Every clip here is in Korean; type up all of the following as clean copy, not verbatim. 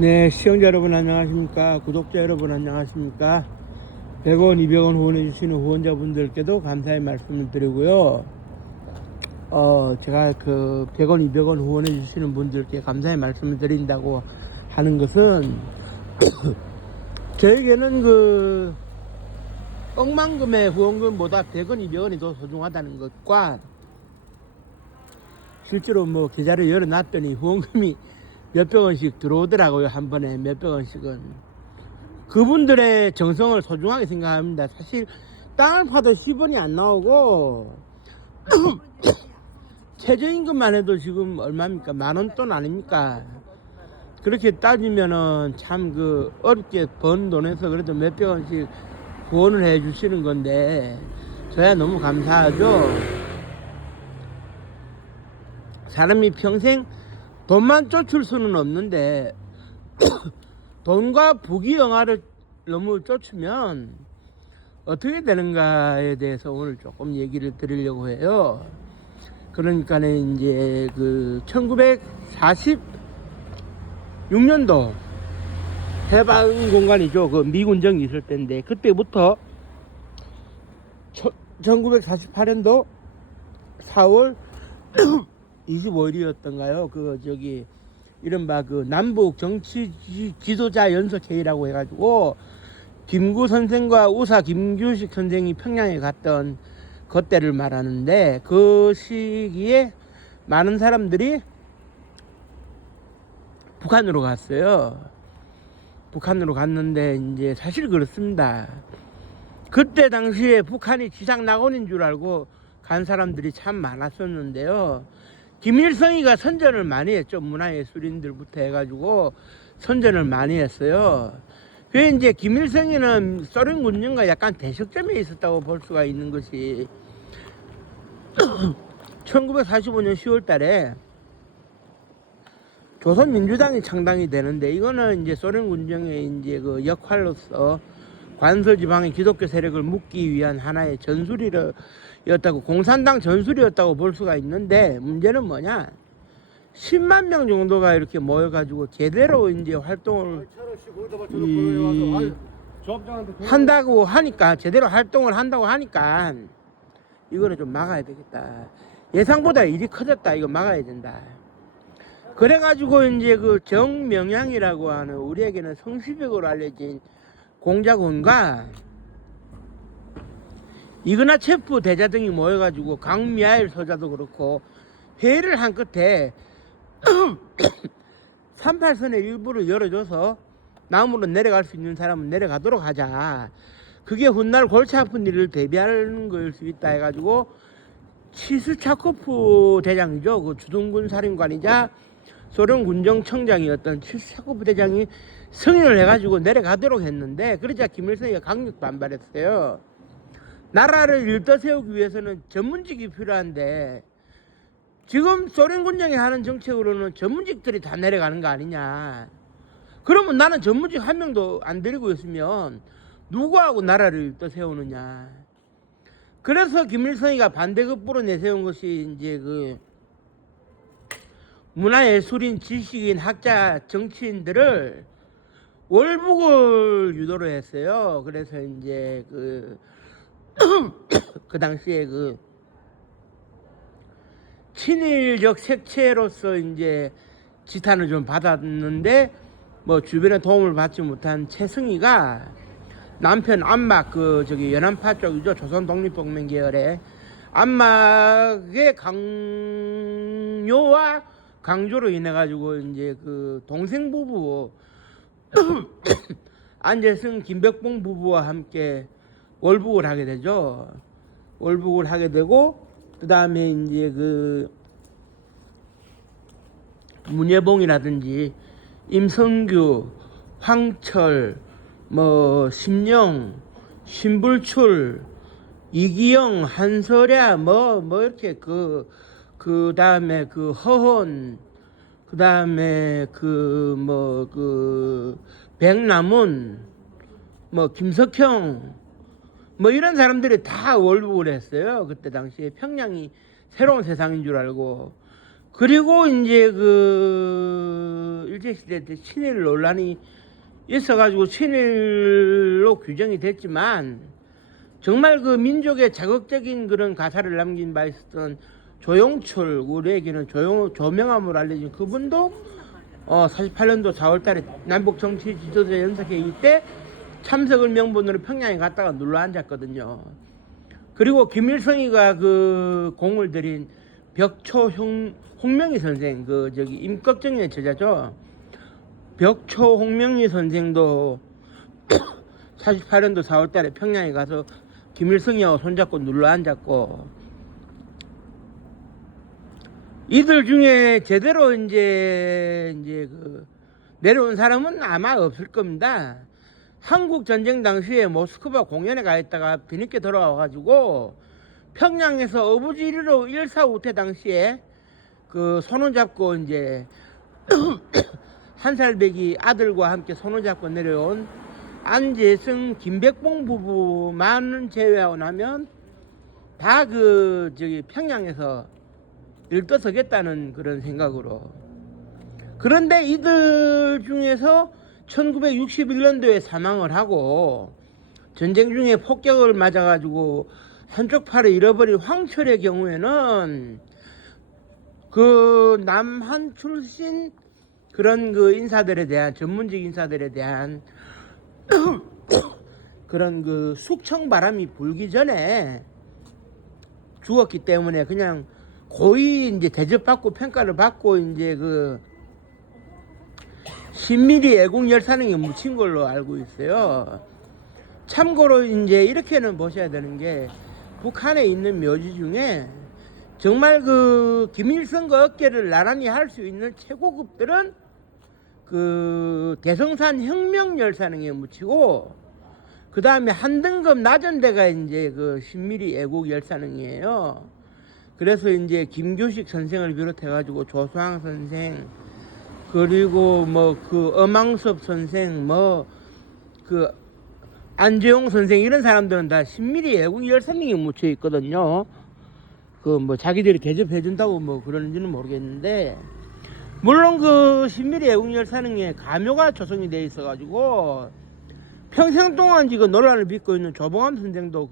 네, 시청자 여러분 안녕하십니까? 구독자 여러분 안녕하십니까? 100원, 200원 후원해주시는 후원자분들께도 감사의 말씀을 드리고요. 제가 그 100원, 200원 후원해주시는 분들께 감사의 말씀을 드린다고 하는 것은 저에게는 그 억만금의 후원금보다 100원, 200원이 더 소중하다는 것과 실제로 뭐 계좌를 열어놨더니 후원금이 몇백 원씩 들어오더라고요. 한 번에 몇백 원씩은. 그분들의 정성을 소중하게 생각합니다. 사실 땅을 파도 10원이 안 나오고 최저임금만 해도 지금 얼마입니까? 10,000원 돈 아닙니까? 그렇게 따지면은 참 그 어렵게 번 돈에서 그래도 몇백 원씩 후원을 해 주시는 건데 저야 너무 감사하죠. 사람이 평생 돈만 쫓을 수는 없는데 돈과 부귀영화를 너무 쫓으면 어떻게 되는가에 대해서 오늘 조금 얘기를 드리려고 해요. 그러니까는 이제 그 1946년도 해방 공간이죠. 그 미군정이 있을 때인데 그때부터 1948년도 4월 25일이었던가요? 그 저기 이른바 그 남북 정치 지도자 연석회의라고 해가지고 김구 선생과 우사 김규식 선생이 평양에 갔던 그때를 말하는데 그 시기에 많은 사람들이 북한으로 갔어요. 북한으로 갔는데 이제 사실 그렇습니다. 그때 당시에 북한이 지상 낙원인 줄 알고 간 사람들이 참 많았었는데요. 김일성이가 선전을 많이 했죠. 문화예술인들부터 해가지고 선전을 많이 했어요. 그게 이제 김일성이는 소련 군정과 약간 대척점에 있었다고 볼 수가 있는 것이 1945년 10월 달에 조선민주당이 창당이 되는데 이거는 이제 소련 군정의 이제 그 역할로서 관서 지방의 기독교 세력을 묶기 위한 하나의 전술이었다고, 공산당 전술이었다고 볼 수가 있는데 문제는 뭐냐? 10만 명 정도가 이렇게 모여가지고 제대로 이제 활동을 한다고 하니까, 제대로 활동을 한다고 하니까 이거는 좀 막아야 되겠다. 예상보다 일이 커졌다. 이거 막아야 된다. 그래가지고 이제 그 정명양이라고 하는 우리에게는 성시백으로 알려진 공작원과 이그나체프 대자 등이 모여가지고 강미하일 서자도 그렇고 회의를 한 끝에 38선의 일부를 열어줘서 남으로 내려갈 수 있는 사람은 내려가도록 하자. 그게 훗날 골치 아픈 일을 대비하는 거일 수 있다 해가지고 치수차코프 대장이죠. 그 주둔군 사령관이자 소련 군정청장이었던 치수차코프 대장이 승인을 해가지고 내려가도록 했는데, 그러자 김일성이가 강력 반발했어요. 나라를 일떠세우기 위해서는 전문직이 필요한데 지금 소련 군정이 하는 정책으로는 전문직들이 다 내려가는 거 아니냐. 그러면 나는 전문직 한 명도 안 데리고 있으면 누구하고 나라를 일떠세우느냐. 그래서 김일성이가 반대급부로 내세운 것이 이제 그 문화예술인, 지식인, 학자, 정치인들을 월북을 유도를 했어요. 그래서 이제 그 당시에 그 친일적 색채로서 이제 지탄을 좀 받았는데 뭐 주변에 도움을 받지 못한 최승희가 남편 안막, 그 저기 연안파 쪽이죠. 조선 독립동맹 계열의 안막의 강요와 강조로 인해 가지고 이제 그 동생 부부 안재승, 김백봉 부부와 함께 월북을 하게 되죠. 월북을 하게 되고 그 다음에 이제 그 문예봉이라든지 임성규, 황철, 뭐 심령, 신불출, 이기영, 한설야, 뭐 이렇게 그 다음에 그 허헌, 그 다음에 그 백남훈, 뭐 김석형, 뭐 이런 사람들이 다 월북을 했어요. 그때 당시에 평양이 새로운 세상인 줄 알고. 그리고 이제 그 일제시대 때 친일 논란이 있어가지고 친일로 규정이 됐지만 정말 그 민족의 자극적인 그런 가사를 남긴 바 있었던 조용철, 우리에게는 조명암으로 알려진 그분도 48년도 4월달에 남북 정치 지도자 연석회의 때 참석을 명분으로 평양에 갔다가 눌러 앉았거든요. 그리고 김일성이가 그 공을 들인 벽초 홍명희 선생, 그 저기 임꺽정의 제자죠. 벽초 홍명희 선생도 48년도 4월달에 평양에 가서 김일성이하고 손잡고 눌러 앉았고, 이들 중에 제대로 이제 그 내려온 사람은 아마 없을 겁니다. 한국 전쟁 당시에 모스크바 공연에 가 있다가 뒤늦게 돌아와가지고 평양에서 어부지 1호 1사 우태 당시에 그 손을 잡고 이제 한살배기 아들과 함께 손을 잡고 내려온 안재승, 김백봉 부부만 제외하고 나면 다 그 저기 평양에서 일떠서겠다는 그런 생각으로. 그런데 이들 중에서 1961년도에 사망을 하고 전쟁 중에 폭격을 맞아가지고 한쪽 팔을 잃어버린 황철의 경우에는 그 남한 출신 그런 그 인사들에 대한, 전문직 인사들에 대한 그런 그 숙청 바람이 불기 전에 죽었기 때문에 그냥 고이 이제 대접받고 평가를 받고 이제 그 신미리 애국 열사능에 묻힌 걸로 알고 있어요. 참고로 이제 이렇게는 보셔야 되는 게, 북한에 있는 묘지 중에 정말 그 김일성과 어깨를 나란히 할 수 있는 최고급들은 그 대성산 혁명열사능에 묻히고, 그 다음에 한 등급 낮은 데가 이제 그 신미리 애국열사능이에요. 그래서 이제 김규식 선생을 비롯해가지고 조수항 선생, 그리고 뭐 그 엄항섭 선생, 뭐 그 안재용 선생, 이런 사람들은 다 신미리 애국열사능에 묻혀 있거든요. 그 뭐 자기들이 대접해준다고 뭐 그러는지는 모르겠는데, 물론 그 신미리 애국열사능에 가묘가 조성이 돼 있어가지고 평생 동안 지금 논란을 빚고 있는 조봉암 선생도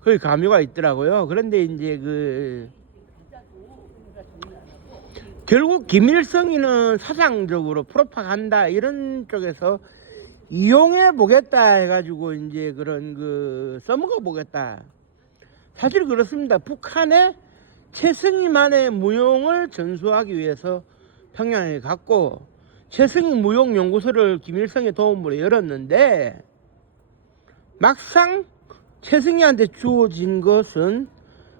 거기 가묘가 있더라고요. 그런데 이제 그 결국 김일성이는 사상적으로 프로파간다 이런 쪽에서 이용해 보겠다 해가지고 이제 그런 그 써먹어 보겠다. 사실 그렇습니다. 북한의 최승희만의 무용을 전수하기 위해서 평양에 갔고, 최승희 무용연구소를 김일성의 도움으로 열었는데, 막상 최승희한테 주어진 것은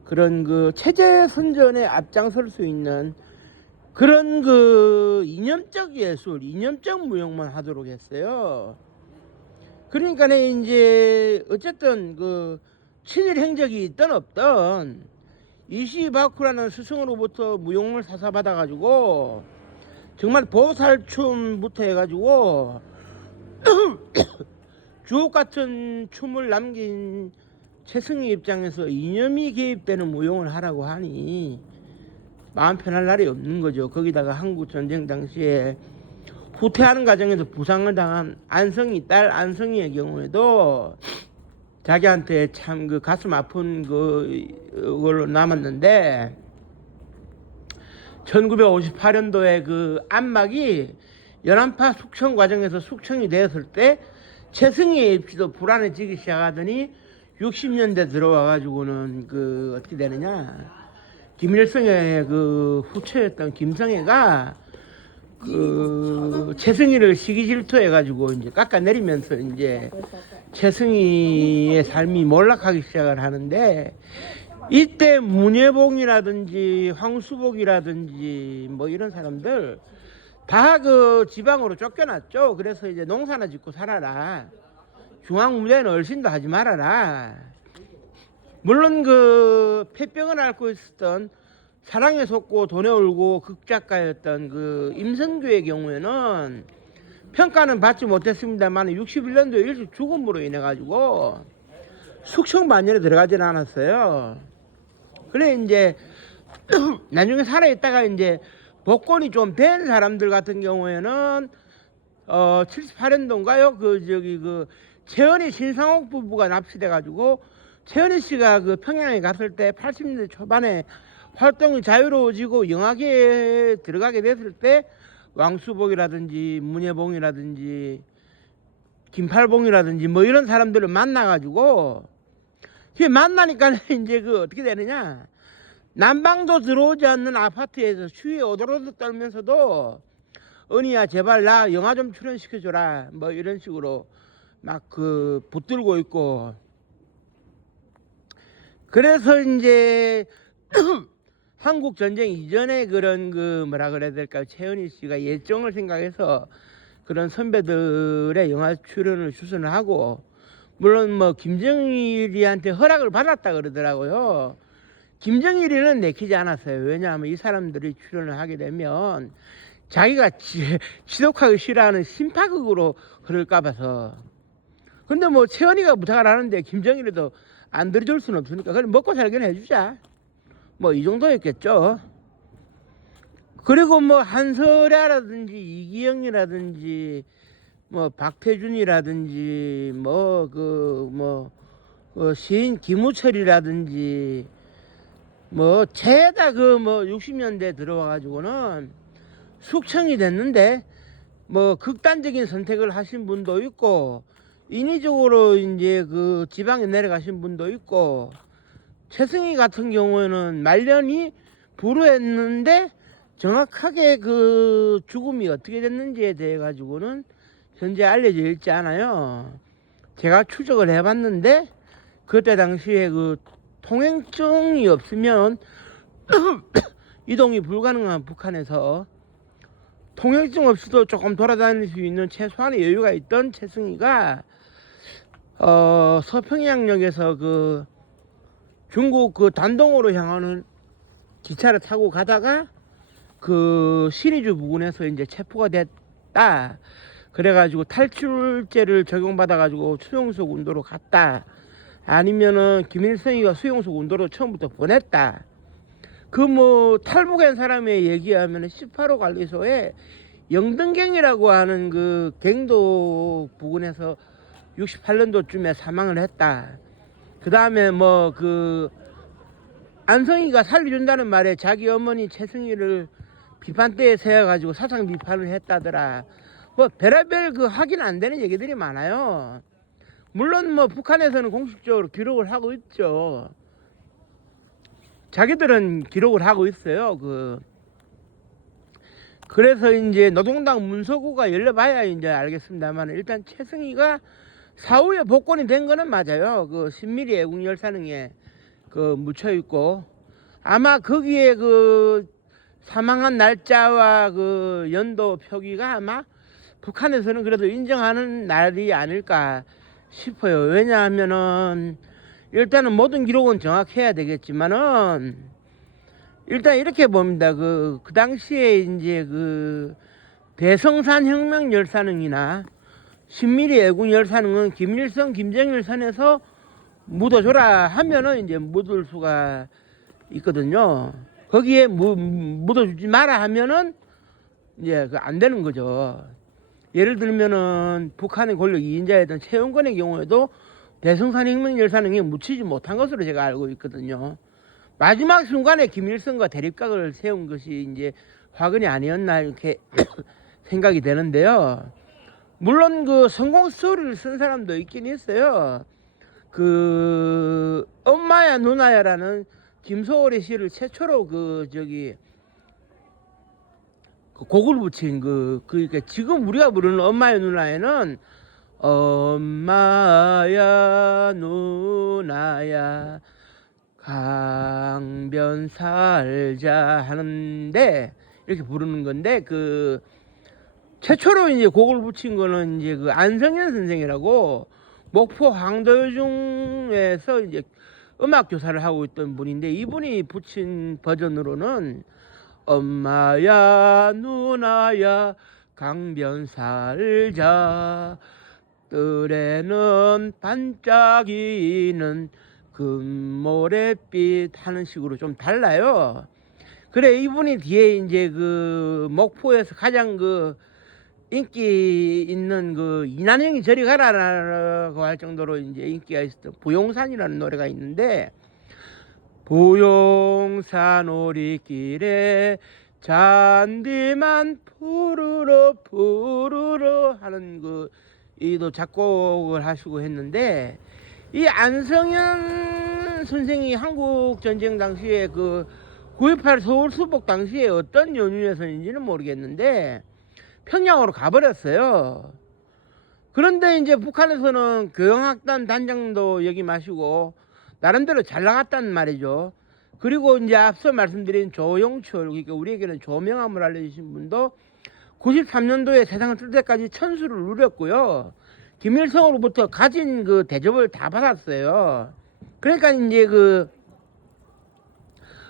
그런 그 체제 선전에 앞장설 수 있는 그런 그 이념적 예술, 이념적 무용만 하도록 했어요. 그러니까 이제 어쨌든 그 친일 행적이 있든 없든 이시바쿠라는 스승으로부터 무용을 사사받아 가지고 정말 보살춤부터 해가지고 주옥 같은 춤을 남긴 최승희 입장에서 이념이 개입되는 무용을 하라고 하니 마음 편할 날이 없는 거죠. 거기다가 한국 전쟁 당시에 후퇴하는 과정에서 부상을 당한 안성희, 딸 안성희의 경우에도 자기한테 참 그 가슴 아픈 그걸로 남았는데, 1958년도에 그 안막이 연안파 숙청 과정에서 숙청이 되었을 때 최승희의 입시도 불안해지기 시작하더니 60년대 들어와 가지고는 그 어떻게 되느냐, 김일성의 그 후처였던 김성애가 그 최승희를 시기 질투해 가지고 이제 깎아내리면서 이제 최승희의 삶이 몰락하기 시작을 하는데, 이때 문예봉이라든지 황수복이라든지 뭐 이런 사람들 다 그 지방으로 쫓겨났죠. 그래서 이제 농사나 짓고 살아라, 중앙무대는 얼씬도 하지 말아라. 물론 그 폐병을 앓고 있었던 사랑에 속고 돈에 울고 극작가였던 그 임성규의 경우에는 평가는 받지 못했습니다만 61년도에 일찍 죽음으로 인해 가지고 숙청 반열에 들어가지는 않았어요. 그래 이제 나중에 살아있다가 이제 복권이 좀 된 사람들 같은 경우에는 78년도인가요? 그 최은희 신상옥 부부가 납치돼 가지고 최은희 씨가 그 평양에 갔을 때 80년대 초반에 활동이 자유로워지고 영화계에 들어가게 됐을 때 왕수복이라든지 문예봉이라든지 김팔봉이라든지 뭐 이런 사람들을 만나가지고 만나니까 이제 그 어떻게 되느냐, 난방도 들어오지 않는 아파트에서 추위에 오돌오돌 떨면서도 은희야 제발 나 영화 좀 출연시켜줘라 뭐 이런 식으로 막 그 붙들고 있고. 그래서 이제 한국 전쟁 이전에 그런 그 뭐라 그래야 될까요, 최은희 씨가 예정을 생각해서 그런 선배들의 영화 출연을 추천을 하고, 물론 뭐 김정일이한테 허락을 받았다 그러더라고요. 김정일이는 내키지 않았어요. 왜냐하면 이 사람들이 출연을 하게 되면 자기가 지독하기 싫어하는 심파극으로 흐를까 봐서. 근데 뭐 최은희가 부탁을 하는데 김정일이도 안 들어줄 수는 없으니까 그럼 먹고 살기는 해주자 뭐 이 정도였겠죠. 그리고 뭐 한설아라든지 이기영이라든지 뭐 박태준이라든지 시인 김우철이라든지 뭐 죄다 그 뭐 60년대 들어와 가지고는 숙청이 됐는데 뭐 극단적인 선택을 하신 분도 있고 인위적으로 이제 그 지방에 내려가신 분도 있고, 최승희 같은 경우에는 말년이 불우했는데 정확하게 그 죽음이 어떻게 됐는지에 대해 가지고는 현재 알려져 있지 않아요. 제가 추적을 해봤는데 그때 당시에 그 통행증이 없으면 이동이 불가능한 북한에서 통행증 없이도 조금 돌아다닐 수 있는 최소한의 여유가 있던 최승희가 서평양역에서 그 중국 그 단동으로 향하는 기차를 타고 가다가 그 신의주 부근에서 이제 체포가 됐다. 그래가지고 탈출죄를 적용받아가지고 수용소 군도로 갔다. 아니면은 김일성이가 수용소 군도로 처음부터 보냈다. 그 뭐 탈북한 사람의 얘기하면 18호 관리소에 영등갱이라고 하는 그 갱도 부근에서 68년도쯤에 사망을 했다. 그 다음에 뭐 그 안성이가 살려준다는 말에 자기 어머니 최승희를 비판대에 세워가지고 사상 비판을 했다더라. 뭐 별의별 그 확인 안 되는 얘기들이 많아요. 물론 뭐 북한에서는 공식적으로 기록을 하고 있죠. 자기들은 기록을 하고 있어요. 그래서 이제 노동당 문서구가 열려봐야 이제 알겠습니다만, 일단 최승희가 사후에 복권이 된 거는 맞아요. 그 신미리 애국열사능에 그 묻혀 있고, 아마 거기에 그 사망한 날짜와 그 연도 표기가 아마 북한에서는 그래도 인정하는 날이 아닐까 싶어요. 왜냐하면은 일단은 모든 기록은 정확해야 되겠지만은 일단 이렇게 봅니다. 그 당시에 이제 그 대성산 혁명 열사능이나 신미리 애국 열사능은 김일성, 김정일 선에서 묻어줘라 하면은 이제 묻을 수가 있거든요. 거기에 묻어주지 마라 하면은 이제 안 되는 거죠. 예를 들면은 북한의 권력 2인자였던 최용건의 경우에도 대성산 혁명 열사능에 묻히지 못한 것으로 제가 알고 있거든요. 마지막 순간에 김일성과 대립각을 세운 것이 이제 화근이 아니었나 이렇게 생각이 되는데요. 물론 그 성공 스토리를 쓴 사람도 있긴 있어요. 그 엄마야 누나야라는 김소월의 시를 최초로 곡을 붙인 그러니까 지금 우리가 부르는 엄마야 누나야는 엄마야 누나야 강변 살자 하는데 이렇게 부르는 건데, 그 최초로 이제 곡을 붙인 거는 이제 그 안성현 선생이라고 목포 황도요중에서 이제 음악 교사를 하고 있던 분인데, 이분이 붙인 버전으로는 엄마야 누나야 강변 살자 뜰에는 반짝이는 금모래빛 하는 식으로 좀 달라요. 그래 이분이 뒤에 이제 그 목포에서 가장 그 인기 있는 그 이난영이 저리 가라라고 할 정도로 이제 인기가 있었던 부용산이라는 노래가 있는데, 부용산 오리길에 잔디만 푸르러 푸르러 하는 그 이도 작곡을 하시고 했는데, 이 안성현 선생이 한국 전쟁 당시에 그 9.18 서울 수복 당시에 어떤 연유에서인지는 모르겠는데 평양으로 가버렸어요. 그런데 이제 북한에서는 교영학단 단장도 여기 마시고 나름대로 잘 나갔단 말이죠. 그리고 이제 앞서 말씀드린 조영철, 그러니까 우리에게는 조명암을 알려주신 분도 93년도에 세상을 뜰 때까지 천수를 누렸고요. 김일성으로부터 가진 그 대접을 다 받았어요. 그러니까 이제 그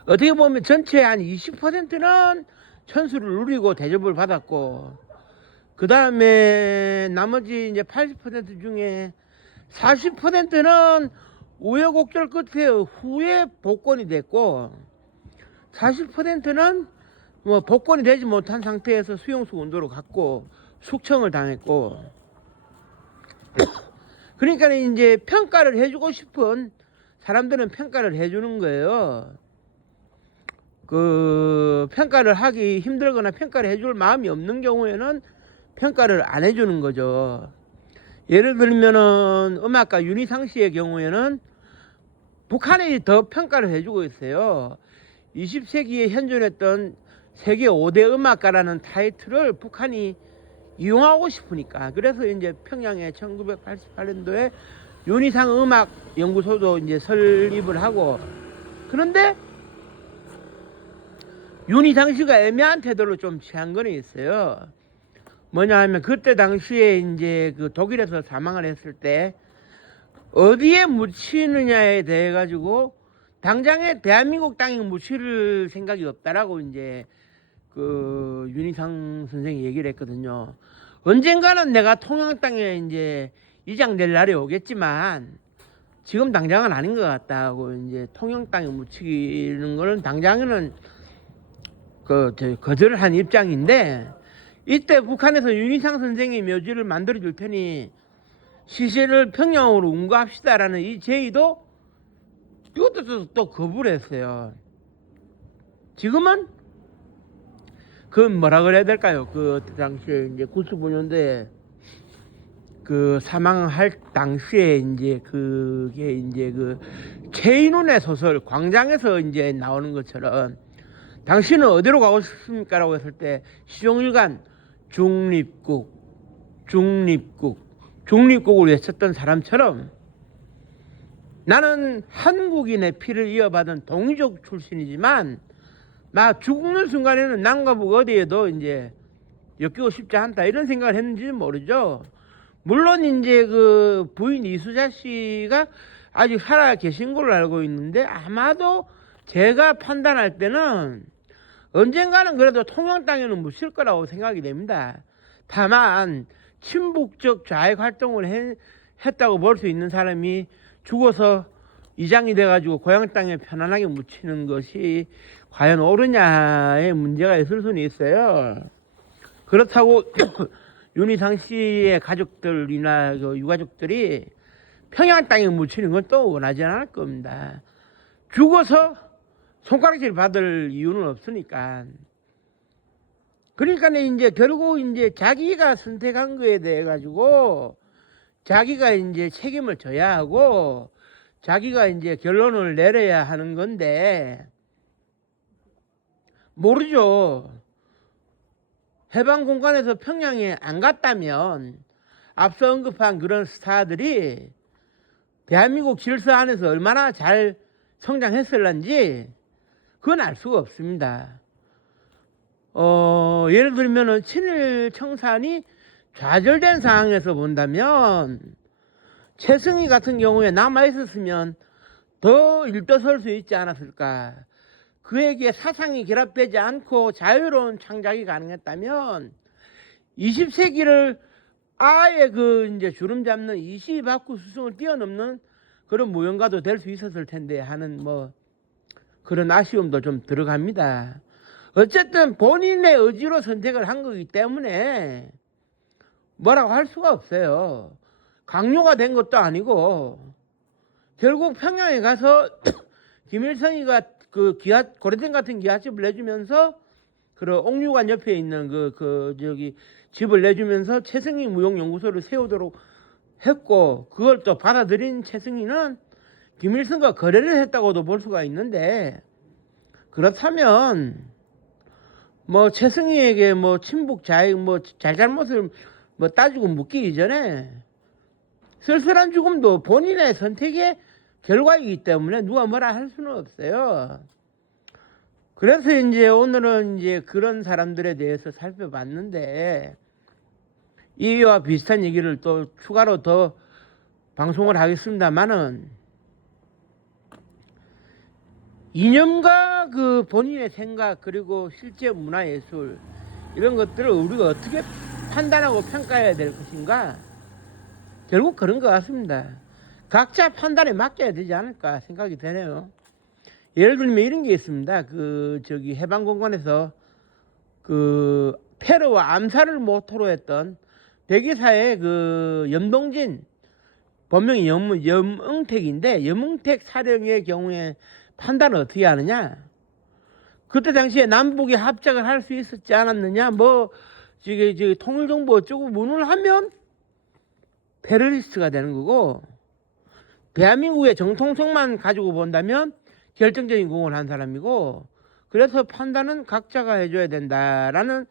어떻게 보면 전체 한 20%는 천수를 누리고 대접을 받았고, 그 다음에 나머지 이제 80% 중에 40%는 우여곡절 끝에 후에 복권이 됐고, 40%는 뭐 복권이 되지 못한 상태에서 수용소 운동으로 갔고 숙청을 당했고. 그러니까 이제 평가를 해주고 싶은 사람들은 평가를 해주는 거예요. 그 평가를 하기 힘들거나 평가를 해줄 마음이 없는 경우에는 평가를 안 해주는 거죠. 예를 들면은 음악가 윤희상 씨의 경우에는 북한이 더 평가를 해주고 있어요. 20세기에 현존했던 세계 5대 음악가라는 타이틀을 북한이 이용하고 싶으니까. 그래서 이제 평양에 1988년도에 윤희상 음악 연구소도 이제 설립을 하고. 그런데 윤희상 씨가 애매한 태도를 좀 취한 건 있어요. 뭐냐 하면 그때 당시에 이제 그 독일에서 사망을 했을 때 어디에 묻히느냐에 대해 가지고 당장에 대한민국 땅에 묻힐 생각이 없다라고 이제 그 윤희상 선생이 얘기를 했거든요. 언젠가는 내가 통영 땅에 이제 이장될 날이 오겠지만 지금 당장은 아닌 것 같다고, 이제 통영 땅에 묻히는 거는 당장에는 거절을 한 입장인데, 이때 북한에서 윤희상 선생의 묘지를 만들어 줄 테니 시신을 평양으로 운구합시다라는 이 제의도 이것도 또 거부를 했어요. 지금은 그 뭐라 그래야 될까요? 그 당시에 이제 95년도에 그 사망할 당시에 이제 그게 이제 그 최인훈의 소설 광장에서 이제 나오는 것처럼 당신은 어디로 가고 싶습니까? 라고 했을 때 시종일관 중립국을 외쳤던 사람처럼 나는 한국인의 피를 이어받은 동이족 출신이지만 나 죽는 순간에는 남과 북 어디에도 이제 엮이고 싶지 않다, 이런 생각을 했는지는 모르죠. 물론 이제 그 부인 이수자 씨가 아직 살아 계신 걸로 알고 있는데 아마도 제가 판단할 때는 언젠가는 그래도 통영 땅에는 묻힐 거라고 생각이 됩니다. 다만 친북적 좌익 활동을 했다고 볼 수 있는 사람이 죽어서 이장이 돼가지고 고향 땅에 편안하게 묻히는 것이 과연 옳으냐의 문제가 있을 수는 있어요. 그렇다고 윤희상 씨의 가족들이나 그 유가족들이 평양 땅에 묻히는 건 또 원하지 않을 겁니다. 죽어서 손가락질 받을 이유는 없으니까. 그러니까 이제 결국 이제 자기가 선택한 거에 대해 가지고 자기가 이제 책임을 져야 하고 자기가 이제 결론을 내려야 하는 건데, 모르죠. 해방 공간에서 평양에 안 갔다면 앞서 언급한 그런 스타들이 대한민국 질서 안에서 얼마나 잘 성장했을런지 그건 알 수가 없습니다. 예를 들면은 친일 청산이 좌절된 상황에서 본다면 최승희 같은 경우에 남아 있었으면 더 일떠설 수 있지 않았을까. 그에게 사상이 결합되지 않고 자유로운 창작이 가능했다면 20세기를 아예 그 이제 주름 잡는 이시바쿠 수승을 뛰어넘는 그런 무용가도 될 수 있었을 텐데 하는 뭐 그런 아쉬움도 좀 들어갑니다. 어쨌든 본인의 의지로 선택을 한 거기 때문에 뭐라고 할 수가 없어요. 강요가 된 것도 아니고 결국 평양에 가서 김일성이가 그 고려된 같은 기아집을 내주면서 그 옥류관 옆에 있는 저기 집을 내주면서 최승희 무용연구소를 세우도록 했고, 그걸 또 받아들인 최승희는 김일성과 거래를 했다고도 볼 수가 있는데, 그렇다면 뭐 최승희에게 뭐 친북 자익 뭐 잘잘못을 뭐 따지고 묻기 이전에 쓸쓸한 죽음도 본인의 선택의 결과이기 때문에 누가 뭐라 할 수는 없어요. 그래서 이제 오늘은 이제 그런 사람들에 대해서 살펴봤는데, 이와 비슷한 얘기를 또 추가로 더 방송을 하겠습니다만은, 이념과 그 본인의 생각 그리고 실제 문화예술 이런 것들을 우리가 어떻게 판단하고 평가해야 될 것인가, 결국 그런 것 같습니다. 각자 판단에 맡겨야 되지 않을까 생각이 되네요. 예를 들면 이런 게 있습니다. 저기 해방공간에서 그 테러와 암살을 모토로 했던 백이사의 그 염동진, 본명이 염응택인데, 염응택 사령의 경우에 판단을 어떻게 하느냐? 그때 당시에 남북이 합작을 할 수 있었지 않았느냐? 뭐 저기 통일정부 어쩌고 문을 하면 테러리스트가 되는 거고, 대한민국의 정통성만 가지고 본다면 결정적인 공헌을 한 사람이고, 그래서 판단은 각자가 해줘야 된다라는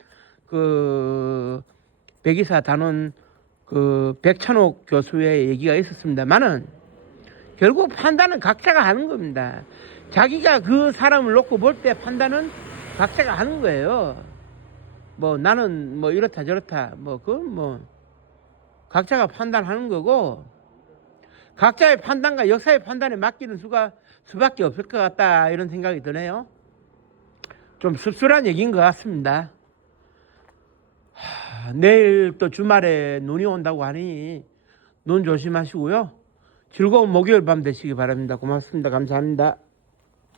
그 백이사 단원 그 백찬옥 교수의 얘기가 있었습니다만은, 결국 판단은 각자가 하는 겁니다. 자기가 그 사람을 놓고 볼 때 판단은 각자가 하는 거예요. 뭐 나는 뭐 이렇다 저렇다 뭐 그건 뭐 각자가 판단하는 거고, 각자의 판단과 역사의 판단에 맡기는 수밖에 없을 것 같다, 이런 생각이 드네요. 좀 씁쓸한 얘기인 것 같습니다. 내일 또 주말에 눈이 온다고 하니 눈 조심하시고요. 즐거운 목요일 밤 되시기 바랍니다. 고맙습니다. 감사합니다.